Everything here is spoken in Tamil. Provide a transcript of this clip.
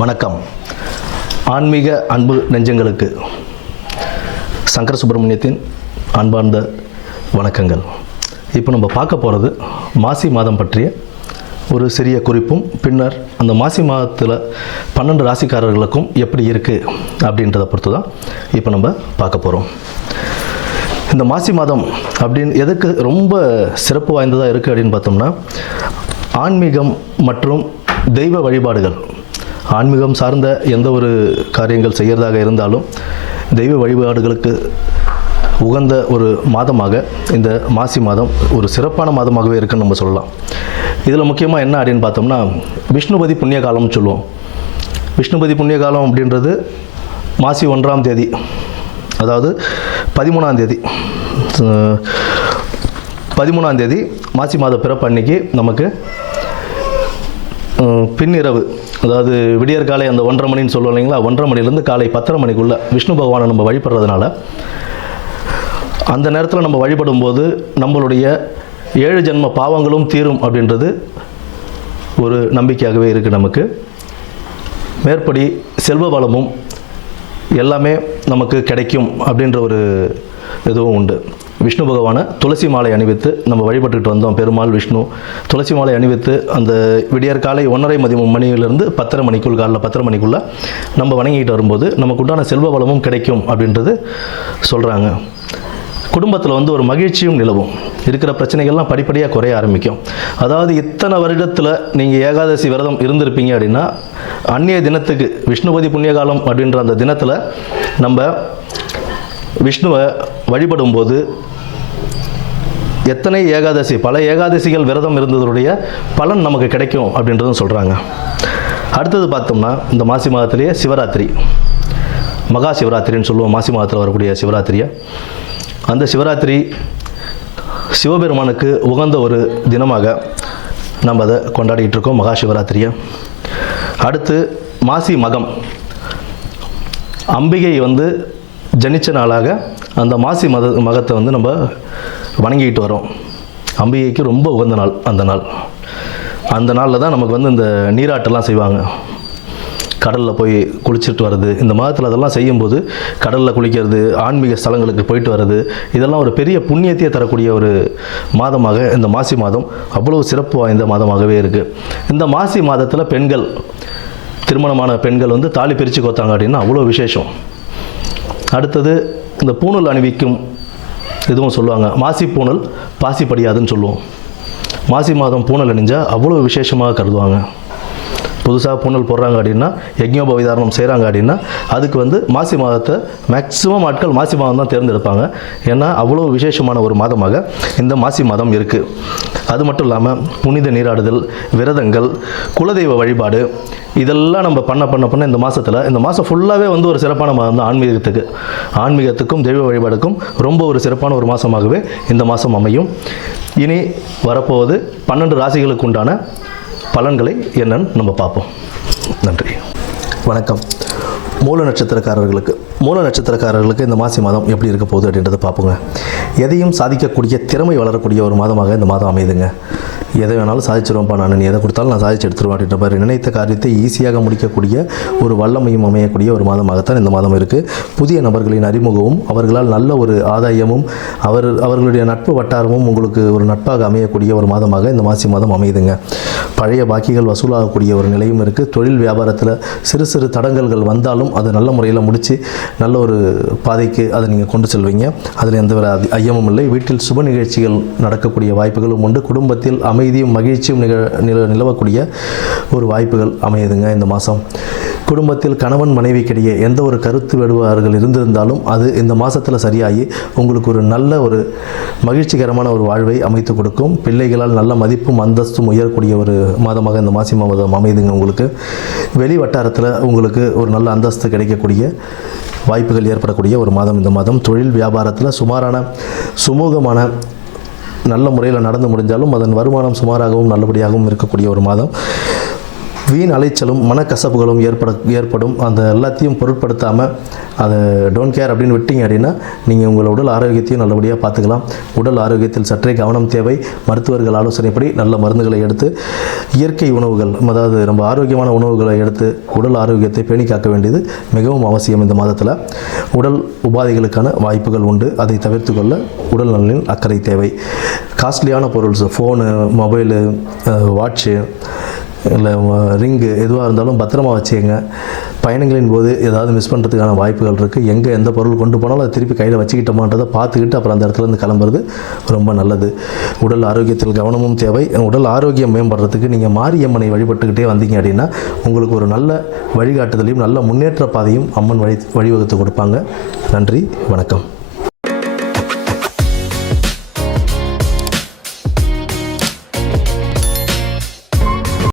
வணக்கம். ஆன்மீக அன்பு நெஞ்சங்களுக்கு சங்கர சுப்பிரமணியத்தின் அன்பார்ந்த வணக்கங்கள். இப்போ நம்ம பார்க்க போகிறது மாசி மாதம் பற்றிய ஒரு சிறிய குறிப்பும், பின்னர் அந்த மாசி மாதத்தில் 12 ராசிக்காரர்களுக்கும் எப்படி இருக்குது அப்படின்றத பொறுத்து தான் இப்போ நம்ம பார்க்க போகிறோம். இந்த மாசி மாதம் அப்படின்னு எதுக்கு ரொம்ப சிறப்பு வாய்ந்ததாக இருக்குது அப்படின்னு பார்த்தோம்னா, ஆன்மீகம் மற்றும் தெய்வ வழிபாடுகள், ஆன்மீகம் சார்ந்த எந்த ஒரு காரியங்கள் செய்கிறதாக இருந்தாலும் தெய்வ வழிபாடுகளுக்கு உகந்த ஒரு மாதமாக இந்த மாசி மாதம் ஒரு சிறப்பான மாதமாகவே இருக்குன்னு நம்ம சொல்லலாம். இதில் முக்கியமாக என்ன அப்படின்னு பார்த்தோம்னா, விஷ்ணுபதி புண்ணிய காலம்னு சொல்லுவோம். விஷ்ணுபதி புண்ணிய காலம் அப்படின்றது மாசி 1ஆம் தேதி, அதாவது 13ஆம் தேதி மாசி மாத பிறப்பு அன்னைக்கு நமக்கு பின்னிரவு, அதாவது விடியற்காலை அந்த 1:30 மணின்னு சொல்லுவோம் இல்லைங்களா, 1:30 மணிலேருந்து காலை 10:30 மணிக்குள்ளே விஷ்ணு பகவானை நம்ம வழிபடுறதுனால அந்த நேரத்தில் நம்ம வழிபடும் போது நம்மளுடைய 7 ஜென்ம பாவங்களும் தீரும் அப்படின்றது ஒரு நம்பிக்கையாகவே இருக்குது நமக்கு. மேற்படி செல்வ வளமும் எல்லாமே நமக்கு கிடைக்கும் அப்படின்ற ஒரு இதுவும் உண்டு. விஷ்ணு பகவானை துளசி மாலை அணிவித்து நம்ம வழிபட்டுக்கிட்டு வந்தோம். பெருமாள் விஷ்ணு துளசி மாலை அணிவித்து அந்த விடியற்காலை 1:30 மணியிலிருந்து 10:30 மணிக்குள், காலைல 10:30 மணிக்குள்ளே நம்ம வணங்கிட்டு வரும்போது நமக்கு உண்டான செல்வ வளமும் கிடைக்கும் அப்படின்றது சொல்கிறாங்க. குடும்பத்தில் ஒரு மகிழ்ச்சியும் நிலவும், இருக்கிற பிரச்சனைகள்லாம் படிப்படியாக குறைய ஆரம்பிக்கும். அதாவது இத்தனை வருடத்தில் நீங்கள் ஏகாதசி விரதம் இருந்திருப்பீங்க அப்படின்னா, அந்நிய தினத்துக்கு விஷ்ணுபதி புண்ணியகாலம் அப்படின்ற அந்த தினத்தில் நம்ம விஷ்ணுவை வழிபடும் போது எத்தனை ஏகாதசி, பல ஏகாதசிகள் விரதம் இருந்ததுடைய பலன் நமக்கு கிடைக்கும் அப்படின்றதும் சொல்கிறாங்க. அடுத்தது பார்த்தோம்னா, இந்த மாசி மாதத்திலேயே சிவராத்திரி, மகா சிவராத்திரின்னு சொல்லுவோம். மாசி மாதத்தில் வரக்கூடிய சிவராத்திரியை, அந்த சிவராத்திரி சிவபெருமானுக்கு உகந்த ஒரு தினமாக நம்ம அதை கொண்டாடிக்கிட்டு இருக்கோம், மகா சிவராத்திரியை. அடுத்து மாசி மகம், அம்பிகை ஜனிச்ச நாளாக அந்த மாசி மகத்தை நம்ம வணங்கிக்கிட்டு வரோம். அம்பிகைக்கு ரொம்ப உகந்த நாள் அந்த நாளில் தான் நமக்கு இந்த நீராட்டெல்லாம் செய்வாங்க. கடலில் போய் குளிச்சுட்டு வர்றது, இந்த மாதத்தில் அதெல்லாம் செய்யும்போது கடலில் குளிக்கிறது, ஆன்மீக ஸ்தலங்களுக்கு போயிட்டு வர்றது, இதெல்லாம் ஒரு பெரிய புண்ணியத்தையே தரக்கூடிய ஒரு மாதமாக இந்த மாசி மாதம் அவ்வளோ சிறப்பு வாய்ந்த மாதமாகவே இருக்குது. இந்த மாசி மாதத்தில் பெண்கள், திருமணமான பெண்கள் தாலி பிரித்து கோத்தாங்க அப்படின்னா அவ்வளோ விசேஷம். அடுத்தது இந்த பூணல் அணிவிக்கும் இதுவும் சொல்லுவாங்க. மாசி பூணல் பாசி படியாதுன்னு சொல்லுவோம். மாசி மாதம் பூணல் அணிஞ்சால் அவ்வளோ விசேஷமாக கருதுவாங்க. புதுசாக பூணல் போடுறாங்க அப்படின்னா, யஜ்ஞோபவிதாரணம் செய்கிறாங்க அப்படின்னா, அதுக்கு மாசி மாதத்தை மேக்ஸிமம் ஆட்கள் மாசி மாதம் தான் தேர்ந்தெடுப்பாங்க. ஏன்னா அவ்வளோ விசேஷமான ஒரு மாதமாக இந்த மாசி மாதம் இருக்குது. அது மட்டும் இல்லாமல் புனித நீராடுதல், விரதங்கள், குலதெய்வ வழிபாடு, இதெல்லாம் நம்ம பண்ண இந்த மாதத்தில், இந்த மாதம் ஃபுல்லாகவே ஒரு சிறப்பான மாதம் தான். ஆன்மீகத்துக்கும் தெய்வ வழிபாடுக்கும் ரொம்ப ஒரு சிறப்பான ஒரு மாதமாகவே இந்த மாதம் அமையும். இனி வரப்போவது 12 ராசிகளுக்கு உண்டான பலன்களை என்னன்னு நம்ம பார்ப்போம். நன்றி, வணக்கம். மூல நட்சத்திரக்காரர்களுக்கு இந்த மாசி மாதம் எப்படி இருக்க போகுது அப்படின்றத பார்ப்போங்க. எதையும் சாதிக்கக்கூடிய திறமை வளரக்கூடிய ஒரு மாதமாக இந்த மாதம் அமையுதுங்க. எதை வேணாலும் சாதிச்சிருவேன்ப்பா, நீ எதை கொடுத்தாலும் நான் சாதிச்சு எடுத்துருவேன் அப்படின்ற மாதிரி நினைத்த காரியத்தை ஈஸியாக முடிக்கக்கூடிய ஒரு வல்லமையும் அமையக்கூடிய ஒரு மாதமாகத்தான் இந்த மாதம் இருக்குது. புதிய நபர்களின் அறிமுகமும், அவர்களால் நல்ல ஒரு ஆதாயமும், அவர்களுடைய நட்பு வட்டாரமும் உங்களுக்கு ஒரு நட்பாக அமையக்கூடிய ஒரு மாதமாக இந்த மாசி மாதம் அமையுதுங்க. பழைய பாக்கிகள் வசூலாகக்கூடிய ஒரு நிலையும் இருக்குது. தொழில் வியாபாரத்தில் சிறு சிறு தடங்கல்கள் வந்தாலும் அதை நல்ல முறையில் முடித்து நல்ல ஒரு பாதைக்கு அதை நீங்கள் கொண்டு செல்வீங்க. அதில் எந்த ஒரு ஐயமும் இல்லை. வீட்டில் சுப நிகழ்ச்சிகள் நடக்கக்கூடிய வாய்ப்புகளும் உண்டு. குடும்பத்தில் அமைதியும் மகிழ்ச்சியும் நிலவக்கூடிய ஒரு வாய்ப்புகள் அமையுதுங்க இந்த மாதம். குடும்பத்தில் கணவன் மனைவிக்கிடையே எந்த ஒரு கருத்து வேறுபாடுகள் இருந்திருந்தாலும் அது இந்த மாதத்தில் சரியாகி உங்களுக்கு ஒரு நல்ல ஒரு மகிழ்ச்சிகரமான ஒரு வாழ்வை அமைத்து கொடுக்கும். பிள்ளைகளால் நல்ல மதிப்பும் அந்தஸ்தும் உயரக்கூடிய ஒரு மாதமாக இந்த மாசி மாதம் அமையுதுங்க. உங்களுக்கு வெளி வட்டாரத்தில் உங்களுக்கு ஒரு நல்ல அந்தஸ்து கிடைக்கக்கூடிய வாய்ப்புகள் ஏற்படக்கூடிய ஒரு மாதம் இந்த மாதம். தொழில் வியாபாரத்தில் சுமூகமான நல்ல முறையில் நடந்து முடிஞ்சாலும் அதன் வருமானம் சுமாராகவும் நல்லபடியாகவும் இருக்கக்கூடிய ஒரு மாதம். வீண் அலைச்சலும் மனக்கசப்புகளும் ஏற்படும் அந்த எல்லாத்தையும் பொருட்படுத்தாமல் அதை டோன்ட் கேர் அப்படின்னு விட்டீங்க அப்படின்னா நீங்கள் உங்கள் உடல் ஆரோக்கியத்தையும் நல்லபடியாக பார்த்துக்கலாம். உடல் ஆரோக்கியத்தில் சற்றே கவனம் தேவை. மருத்துவர்கள் ஆலோசனைப்படி நல்ல மருந்துகளை எடுத்து இயற்கை உணவுகள், அதாவது நம்ம ஆரோக்கியமான உணவுகளை எடுத்து உடல் ஆரோக்கியத்தை பேணி காக்க வேண்டியது மிகவும் அவசியம். இந்த மாதத்தில் உடல் உபாதைகளுக்கான வாய்ப்புகள் உண்டு. அதை தவிர்த்து கொள்ள உடல் நலனில் அக்கறை தேவை. காஸ்ட்லியான பொருள்ஸ், ஃபோனு, மொபைலு, வாட்சு, இல்லை ரிங்கு எதுவாக இருந்தாலும் பத்திரமா வச்சுக்கங்க. பயணங்களின் போது ஏதாவது மிஸ் பண்ணுறதுக்கான வாய்ப்புகள் இருக்குது. எங்கே எந்த பொருள் கொண்டு போனாலும் அதை திருப்பி கையில் வச்சுக்கிட்டோமான்றதை பார்த்துக்கிட்டு அப்புறம் அந்த இடத்துலேருந்து கிளம்புறது ரொம்ப நல்லது. உடல் ஆரோக்கியத்தில் கவனமும் தேவை. உடல் ஆரோக்கியம் மேம்படுறதுக்கு நீங்கள் மாரியம்மனை வழிபட்டுக்கிட்டே வந்தீங்க அப்படின்னா உங்களுக்கு ஒரு நல்ல வழிகாட்டுதலையும் நல்ல முன்னேற்ற பாதையும் அம்மன் வழிவகுத்து கொடுப்பாங்க. நன்றி, வணக்கம்.